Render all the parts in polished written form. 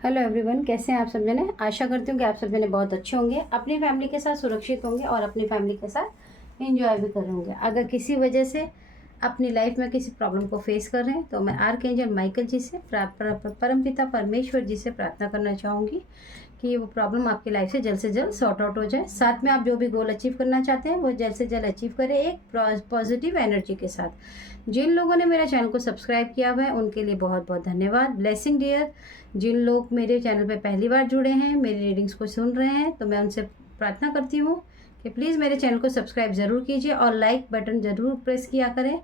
Hello everyone, कैसे हैं आप सब जने। आशा करती हूँ कि आप सब जने बहुत अच्छे होंगे, अपनी फैमिली के साथ सुरक्षित होंगे और अपनी फैमिली के साथ एंजॉय भी कर रहे होंगे। अगर किसी वजह से अपनी लाइफ में किसी प्रॉब्लम को फेस कर रहे हैं तो मैं आर्कएंजल माइकल जी से परमपिता परमेश्वर जी से प्रार्थना करना चाहूँगी कि वो प्रॉब्लम आपकी लाइफ से जल्द सॉर्ट आउट हो जाए। साथ में आप जो भी गोल अचीव करना चाहते हैं वो जल्द से जल्द अचीव करें एक पॉजिटिव एनर्जी के साथ। जिन लोगों ने मेरे चैनल को सब्सक्राइब किया हुआ है उनके लिए बहुत बहुत धन्यवाद। Blessing dear. जिन लोग मेरे चैनल पे पहली बार जुड़े हैं, मेरी रीडिंग्स को सुन रहे हैं, तो मैं उनसे प्रार्थना करती हूँ कि प्लीज़ मेरे चैनल को सब्सक्राइब ज़रूर कीजिए और लाइक बटन ज़रूर प्रेस किया करें।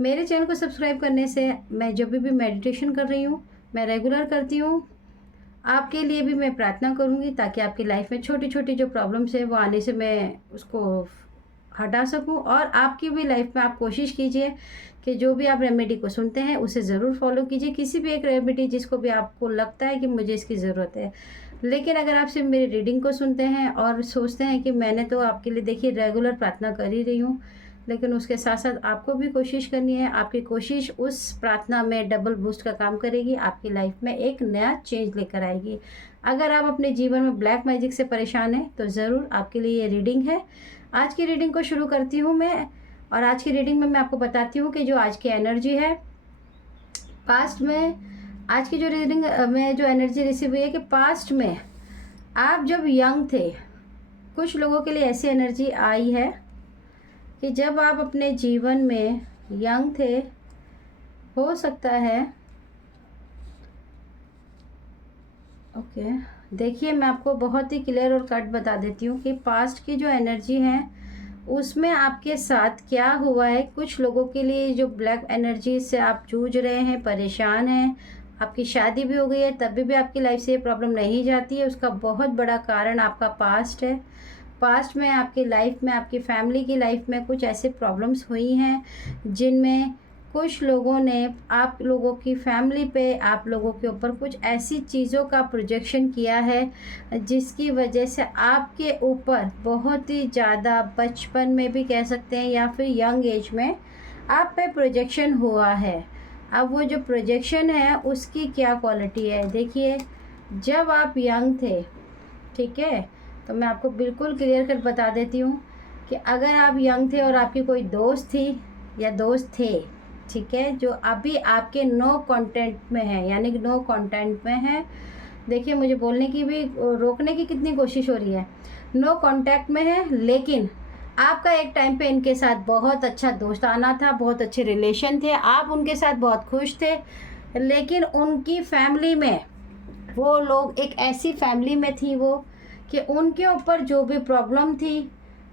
मेरे चैनल को सब्सक्राइब करने से मैं जब भी मेडिटेशन कर रही हूँ, मैं रेगुलर करती हूँ, आपके लिए भी मैं प्रार्थना करूँगी ताकि आपकी लाइफ में छोटी छोटी जो प्रॉब्लम्स है वो आने से मैं उसको हटा सकूं। और आपकी भी लाइफ में आप कोशिश कीजिए कि जो भी आप रेमेडी को सुनते हैं उसे ज़रूर फॉलो कीजिए। किसी भी एक रेमेडी जिसको भी आपको लगता है कि मुझे इसकी ज़रूरत है। लेकिन अगर आप सिर्फ मेरी रीडिंग को सुनते हैं और सोचते हैं कि मैंने तो आपके लिए देखिए रेगुलर प्रार्थना कर ही रही हूँ, लेकिन उसके साथ साथ आपको भी कोशिश करनी है। आपकी कोशिश उस प्रार्थना में डबल बूस्ट का काम करेगी, आपकी लाइफ में एक नया चेंज लेकर आएगी। अगर आप अपने जीवन में ब्लैक मैजिक से परेशान हैं तो ज़रूर आपके लिए ये रीडिंग है। आज की रीडिंग को शुरू करती हूँ मैं, और आज की रीडिंग में मैं आपको बताती हूँ कि जो आज की एनर्जी है पास्ट में, आज की जो रीडिंग में जो एनर्जी रिसीव हुई है कि पास्ट में आप जब यंग थे, कुछ लोगों के लिए ऐसी एनर्जी आई है कि जब आप अपने जीवन में यंग थे, हो सकता है देखिए मैं आपको बहुत ही क्लियर और कट बता देती हूँ कि पास्ट की जो एनर्जी है उसमें आपके साथ क्या हुआ है। कुछ लोगों के लिए जो ब्लैक एनर्जी से आप जूझ रहे हैं, परेशान हैं, आपकी शादी भी हो गई है तब भी आपकी लाइफ से ये प्रॉब्लम नहीं जाती है, उसका बहुत बड़ा कारण आपका पास्ट है। पास्ट में आपकी लाइफ में, आपकी फैमिली की लाइफ में कुछ ऐसे प्रॉब्लम्स हुई हैं जिनमें कुछ लोगों ने आप लोगों की फैमिली पे, आप लोगों के ऊपर कुछ ऐसी चीज़ों का प्रोजेक्शन किया है जिसकी वजह से आपके ऊपर बहुत ही ज़्यादा बचपन में भी कह सकते हैं या फिर यंग एज में आप पे प्रोजेक्शन हुआ है। अब वो जो प्रोजेक्शन है उसकी क्या क्वालिटी है, देखिए जब आप यंग थे, ठीक है, तो मैं आपको बिल्कुल क्लियर कर बता देती हूँ कि अगर आप यंग थे और आपकी कोई दोस्त थी या दोस्त थे, ठीक है, जो अभी आपके नो कांटेक्ट में है, यानी कि नो कांटेक्ट में है, देखिए मुझे बोलने की भी रोकने की कितनी कोशिश हो रही है, नो कांटेक्ट में है, लेकिन आपका एक टाइम पे इनके साथ बहुत अच्छा दोस्ताना था, बहुत अच्छे रिलेशन थे, आप उनके साथ बहुत खुश थे, लेकिन उनकी फैमिली में वो लोग एक ऐसी फैमिली में थी वो कि उनके ऊपर जो भी प्रॉब्लम थी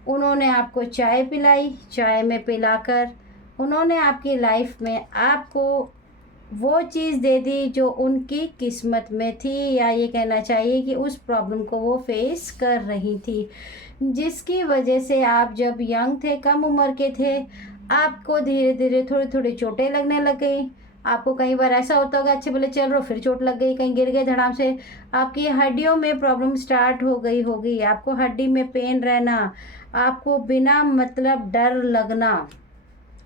उन्होंने आपको चाय पिलाई, चाय में पिलाकर उन्होंने आपकी लाइफ में आपको वो चीज़ दे दी जो उनकी किस्मत में थी, या ये कहना चाहिए कि उस प्रॉब्लम को वो फेस कर रही थी, जिसकी वजह से आप जब यंग थे, कम उम्र के थे, आपको धीरे धीरे थोड़ी थोड़ी चोटें लगने लग गई। आपको कई बार ऐसा होता होगा अच्छे भले चल रहे हो फिर चोट लग गई, कहीं गिर गए धड़ाम से, आपकी हड्डियों में प्रॉब्लम स्टार्ट हो गई होगी, आपको हड्डी में पेन रहना, आपको बिना मतलब डर लगना,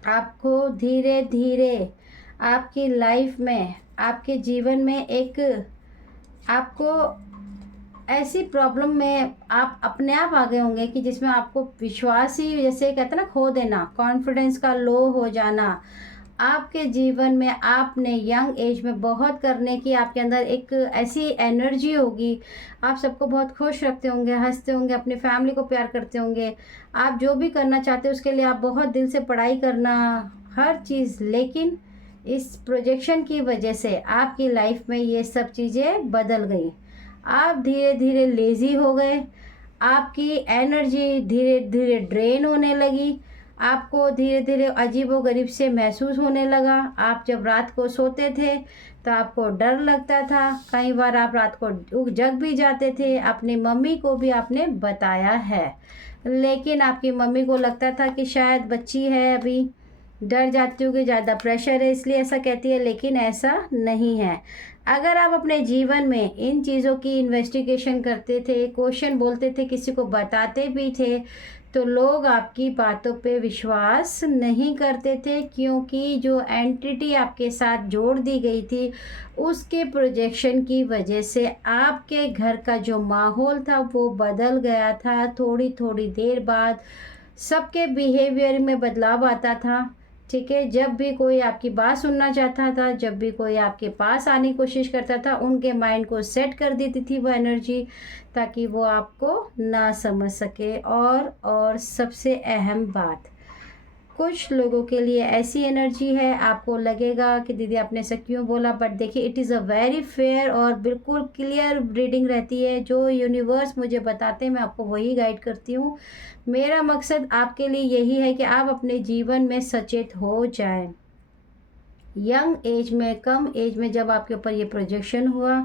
आपको धीरे धीरे आपकी लाइफ में, आपके जीवन में एक आपको ऐसी प्रॉब्लम में आप अपने आप आ गए होंगे कि जिसमें आपको विश्वास ही, जैसे कहते हैं ना, खो देना, कॉन्फिडेंस का लो हो जाना। आपके जीवन में आपने यंग एज में बहुत करने की आपके अंदर एक ऐसी एनर्जी होगी, आप सबको बहुत खुश रखते होंगे, हंसते होंगे, अपनी फैमिली को प्यार करते होंगे, आप जो भी करना चाहते हो उसके लिए आप बहुत दिल से पढ़ाई करना, हर चीज़। लेकिन इस प्रोजेक्शन की वजह से आपकी लाइफ में ये सब चीज़ें बदल गई, आप धीरे धीरे लेज़ी हो गए, आपकी एनर्जी धीरे धीरे ड्रेन होने लगी, आपको धीरे धीरे अजीबोगरीब से महसूस होने लगा। आप जब रात को सोते थे तो आपको डर लगता था, कई बार आप रात को जग भी जाते थे, अपनी मम्मी को भी आपने बताया है, लेकिन आपकी मम्मी को लगता था कि शायद बच्ची है अभी, डर जाती हूँ कि ज़्यादा प्रेशर है इसलिए ऐसा कहती है, लेकिन ऐसा नहीं है। अगर आप अपने जीवन में इन चीज़ों की इन्वेस्टिगेशन करते थे, क्वेश्चन बोलते थे, किसी को बताते भी थे, तो लोग आपकी बातों पे विश्वास नहीं करते थे, क्योंकि जो एंटिटी आपके साथ जोड़ दी गई थी उसके प्रोजेक्शन की वजह से आपके घर का जो माहौल था वो बदल गया था। थोड़ी थोड़ी देर बाद सबके बिहेवियर में बदलाव आता था। ठीक है, जब भी कोई आपकी बात सुनना चाहता था, जब भी कोई आपके पास आने की कोशिश करता था, उनके माइंड को सेट कर देती थी वो एनर्जी, ताकि वो आपको ना समझ सके। और सबसे अहम बात, कुछ लोगों के लिए ऐसी एनर्जी है, आपको लगेगा कि दीदी आपने ऐसा क्यों बोला, बट देखिए it is a very fair और बिल्कुल क्लियर रीडिंग रहती है। जो यूनिवर्स मुझे बताते हैं मैं आपको वही गाइड करती हूँ। मेरा मकसद आपके लिए यही है कि आप अपने जीवन में सचेत हो जाएं। यंग एज में, कम एज में जब आपके ऊपर ये प्रोजेक्शन हुआ,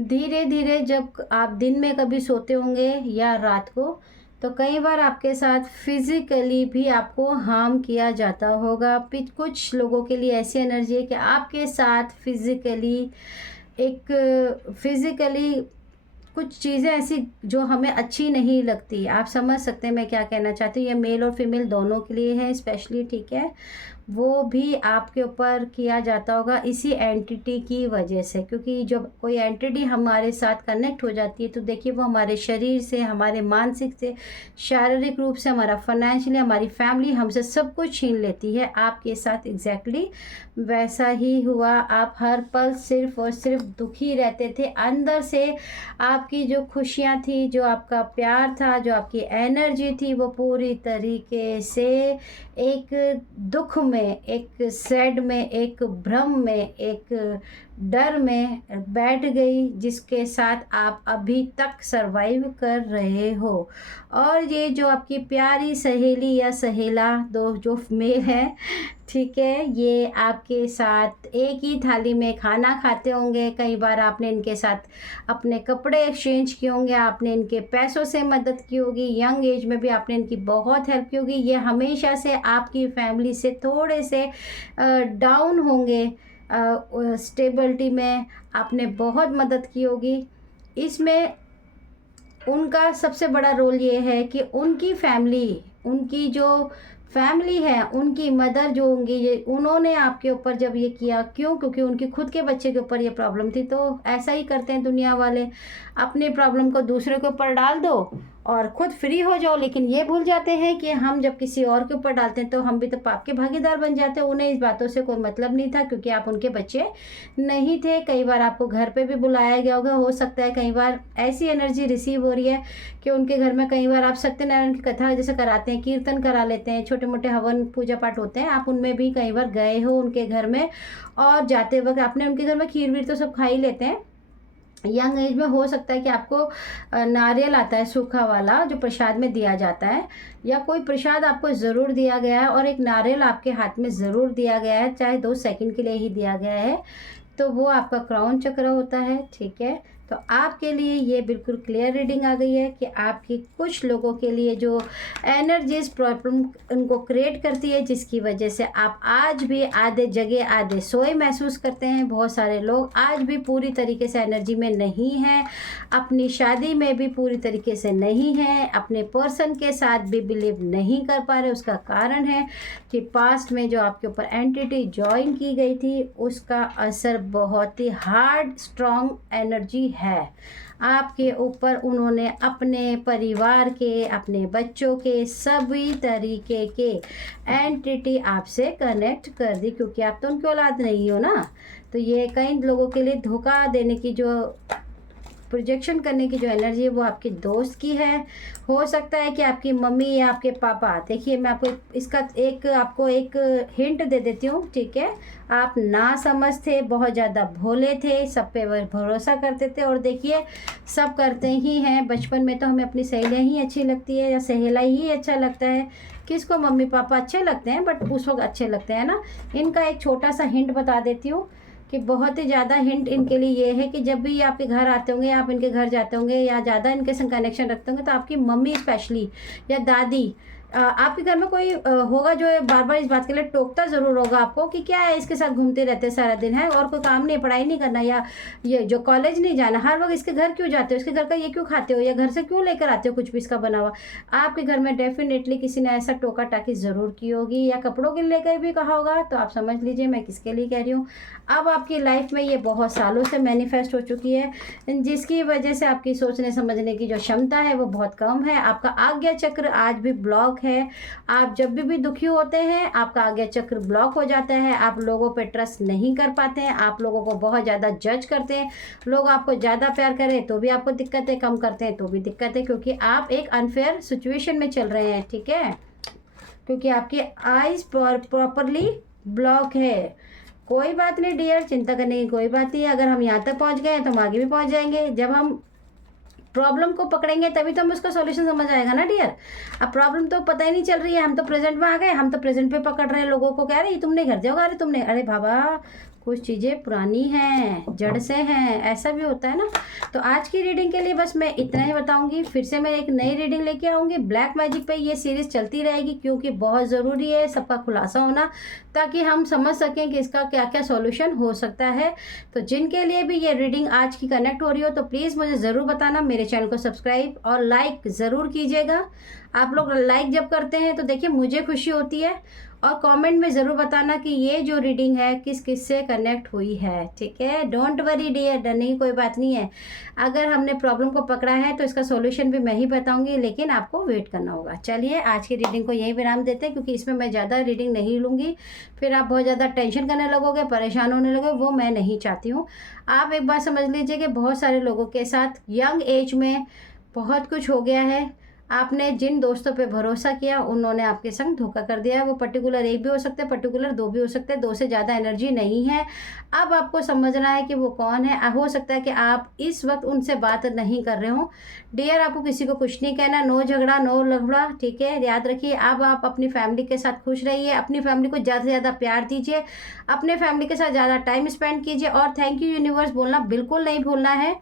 धीरे धीरे जब आप दिन में कभी सोते होंगे या रात को, तो कई बार आपके साथ फिज़िकली भी आपको हार्म किया जाता होगा। कुछ लोगों के लिए ऐसी एनर्जी है कि आपके साथ फिज़िकली कुछ चीज़ें ऐसी जो हमें अच्छी नहीं लगती। आप समझ सकते हैं मैं क्या कहना चाहती हूँ। ये मेल और फीमेल दोनों के लिए है स्पेशली, ठीक है। वो भी आपके ऊपर किया जाता होगा इसी एंटिटी की वजह से, क्योंकि जब कोई एंटिटी हमारे साथ कनेक्ट हो जाती है तो देखिए वो हमारे शरीर से, हमारे मानसिक से, शारीरिक रूप से, हमारा फाइनेंशियली, हमारी फैमिली, हमसे सब कुछ छीन लेती है। आपके साथ एग्जैक्टली वैसा ही हुआ। आप हर पल सिर्फ और सिर्फ दुखी रहते थे अंदर से। आपकी जो खुशियाँ थी, जो आपका प्यार था, जो आपकी एनर्जी थी, वो पूरी तरीके से एक दुख में, एक सैड में, एक भ्रम में, एक डर में बैठ गई, जिसके साथ आप अभी तक सरवाइव कर रहे हो। और ये जो आपकी प्यारी सहेली या सहेला, दो जो मेल है, ठीक है, ये आपके साथ एक ही थाली में खाना खाते होंगे। कई बार आपने इनके साथ अपने कपड़े एक्सचेंज किए होंगे, आपने इनके पैसों से मदद की होगी, यंग एज में भी आपने इनकी बहुत हेल्प की होगी। ये हमेशा से आपकी फैमिली से थोड़े से डाउन होंगे, स्टेबिलिटी में आपने बहुत मदद की होगी। इसमें उनका सबसे बड़ा रोल ये है कि उनकी फैमिली, उनकी जो फैमिली है, उनकी मदर जो होंगी, ये उन्होंने आपके ऊपर जब ये किया, क्यों? क्योंकि उनकी खुद के बच्चे के ऊपर ये प्रॉब्लम थी। तो ऐसा ही करते हैं दुनिया वाले, अपनी प्रॉब्लम को दूसरे के ऊपर डाल दो और खुद फ्री हो जाओ। लेकिन ये भूल जाते हैं कि हम जब किसी और के ऊपर डालते हैं तो हम भी तो पाप के भागीदार बन जाते हैं। उन्हें इस बातों से कोई मतलब नहीं था, क्योंकि आप उनके बच्चे नहीं थे। कई बार आपको घर पे भी बुलाया गया होगा, हो सकता है कई बार ऐसी एनर्जी रिसीव हो रही है कि उनके घर में कई बार आप सत्यनारायण की कथा जैसे कराते हैं, कीर्तन करा लेते हैं, छोटे मोटे हवन पूजा पाठ होते हैं, आप उनमें भी कई बार गए हो उनके घर में, और जाते वक्त आपने उनके घर में खीर वीर तो सब खा ही लेते हैं। यंग एज में हो सकता है कि आपको नारियल आता है सूखा वाला, जो प्रसाद में दिया जाता है, या कोई प्रसाद आपको ज़रूर दिया गया है और एक नारियल आपके हाथ में ज़रूर दिया गया है, चाहे 2 सेकंड के लिए ही दिया गया है, तो वो आपका क्राउन चक्र होता है, ठीक है। तो आपके लिए ये बिल्कुल क्लियर रीडिंग आ गई है कि आपकी कुछ लोगों के लिए जो एनर्जीज प्रॉब्लम उनको क्रिएट करती है, जिसकी वजह से आप आज भी आधे जगह आधे सोए महसूस करते हैं। बहुत सारे लोग आज भी पूरी तरीके से एनर्जी में नहीं हैं, अपनी शादी में भी पूरी तरीके से नहीं हैं, अपने पर्सन के साथ भी बिलीव नहीं कर पा रहे। उसका कारण है कि पास्ट में जो आपके ऊपर एंटिटी ज्वाइन की गई थी, उसका असर बहुत ही हार्ड स्ट्रॉन्ग एनर्जी है आपके ऊपर। उन्होंने अपने परिवार के, अपने बच्चों के, सभी तरीके के एंटिटी आपसे कनेक्ट कर दी, क्योंकि आप तो उनकी औलाद नहीं हो ना। तो ये कई लोगों के लिए धोखा देने की, जो प्रोजेक्शन करने की जो एनर्जी है, वो आपके दोस्त की है। हो सकता है कि आपकी मम्मी या आपके पापा, देखिए मैं आपको इसका आपको एक हिंट दे देती हूँ, ठीक है। आप ना समझ थे, बहुत ज़्यादा भोले थे, सब पे भरोसा करते थे, और देखिए सब करते ही हैं। बचपन में तो हमें अपनी सहेलियाँ ही अच्छी लगती है, या सहेला ही अच्छा लगता है। किसको मम्मी पापा अच्छे लगते हैं, बट उस वक्त अच्छे लगते हैं ना। इनका एक छोटा सा हिंट बता देती हूँ कि बहुत ही ज़्यादा हिंट इनके लिए ये है कि जब भी आपके घर आते होंगे, आप इनके घर जाते होंगे, या ज़्यादा इनके संग कनेक्शन रखते होंगे, तो आपकी मम्मी स्पेशली या दादी आपके घर में कोई होगा जो बार बार इस बात के लिए टोकता ज़रूर होगा आपको कि क्या है इसके साथ घूमते रहते सारा दिन है और कोई काम नहीं, पढ़ाई नहीं करना, या ये जो कॉलेज नहीं जाना, हर वक्त इसके घर क्यों जाते हो, इसके घर का ये क्यों खाते हो, या घर से क्यों लेकर आते हो कुछ भी इसका बना हुआ। आपके घर में डेफिनेटली किसी ने ऐसा टोका टाकी ज़रूर की होगी, या कपड़ों के लेकर भी कहा होगा। तो आप समझ लीजिए मैं किसके लिए कह रही हूँ। अब आपकी लाइफ में ये बहुत सालों से मैनिफेस्ट हो चुकी है, जिसकी वजह से आपकी सोचने समझने की जो क्षमता है वो बहुत कम है। आपका आज्ञा चक्र आज भी ब्लॉक है। आप जब भी दुखी होते हैं आपका आज्ञा चक्र ब्लॉक हो जाता है। आप लोगों पे ट्रस्ट नहीं कर पाते हैं, आप लोगों को बहुत ज़्यादा जज करते हैं। लोग आपको ज़्यादा प्यार करें तो भी आपको दिक्कत है, कम करते हैं तो भी दिक्कत है, क्योंकि आप एक अनफेयर सिचुएशन में चल रहे हैं, ठीक है। क्योंकि आपकी आइज़ प्रॉपरली ब्लॉक है। कोई बात नहीं डियर, चिंता करने की कोई बात नहीं है। अगर हम यहाँ तक पहुँच गए हैं तो हम आगे भी पहुँच जाएंगे। जब हम प्रॉब्लम को पकड़ेंगे तभी तो हमें उसका सॉल्यूशन समझ आएगा ना डियर। अब प्रॉब्लम तो पता ही नहीं चल रही है, हम तो प्रेजेंट में आ गए, हम तो प्रेजेंट पे पकड़ रहे हैं लोगों को, कह रहे हैं तुमने घर जाओगे, अरे तुमने, अरे बाबा कुछ चीज़ें पुरानी हैं, जड़ से हैं, ऐसा भी होता है ना। तो आज की रीडिंग के लिए बस मैं इतना ही बताऊंगी। फिर से मैं एक नई रीडिंग लेके आऊँगी। ब्लैक मैजिक पे ये सीरीज़ चलती रहेगी क्योंकि बहुत ज़रूरी है सबका खुलासा होना, ताकि हम समझ सकें कि इसका क्या क्या सॉल्यूशन हो सकता है। तो जिनके लिए भी ये रीडिंग आज की कनेक्ट हो रही हो तो प्लीज़ मुझे ज़रूर बताना। मेरे चैनल को सब्सक्राइब और लाइक ज़रूर कीजिएगा। आप लोग लाइक जब करते हैं तो देखिए मुझे खुशी होती है, और कमेंट में ज़रूर बताना कि ये जो रीडिंग है किस किस से कनेक्ट हुई है, ठीक है। डोंट वरी डियर, डरने की कोई बात नहीं है। अगर हमने प्रॉब्लम को पकड़ा है तो इसका सॉल्यूशन भी मैं ही बताऊंगी, लेकिन आपको वेट करना होगा। चलिए आज की रीडिंग को यहीं विराम देते हैं, क्योंकि इसमें मैं ज़्यादा रीडिंग नहीं लूँगी, फिर आप बहुत ज़्यादा टेंशन करने लगोगे, परेशान होने लगोगे, वो मैं नहीं चाहती हूँ। आप एक बात समझ लीजिए कि बहुत सारे लोगों के साथ यंग एज में बहुत कुछ हो गया है। आपने जिन दोस्तों पे भरोसा किया उन्होंने आपके संग धोखा कर दिया है। वो पर्टिकुलर एक भी हो सकते हैं, पर्टिकुलर दो भी हो सकते हैं, दो से ज़्यादा एनर्जी नहीं है। अब आपको समझना है कि वो कौन है। हो सकता है कि आप इस वक्त उनसे बात नहीं कर रहे हो। डियर आपको किसी को कुछ नहीं कहना, नो झगड़ा नो लफड़ा, ठीक है। याद रखिए अब आप अपनी फैमिली के साथ खुश रहिए, अपनी फैमिली को ज़्यादा से ज़्यादा प्यार दीजिए, अपने फैमिली के साथ ज़्यादा टाइम स्पेंड कीजिए, और थैंक यू यूनिवर्स बोलना बिल्कुल नहीं भूलना है।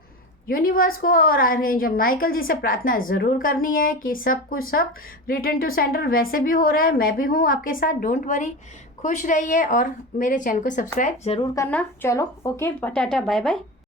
यूनिवर्स को और आर्कएंजल माइकल जी से प्रार्थना ज़रूर करनी है कि सब कुछ सब रिटर्न टू सेंटर वैसे भी हो रहा है, मैं भी हूँ आपके साथ, डोंट वरी। खुश रहिए और मेरे चैनल को सब्सक्राइब ज़रूर करना। चलो ओके, टाटा बाय बाय।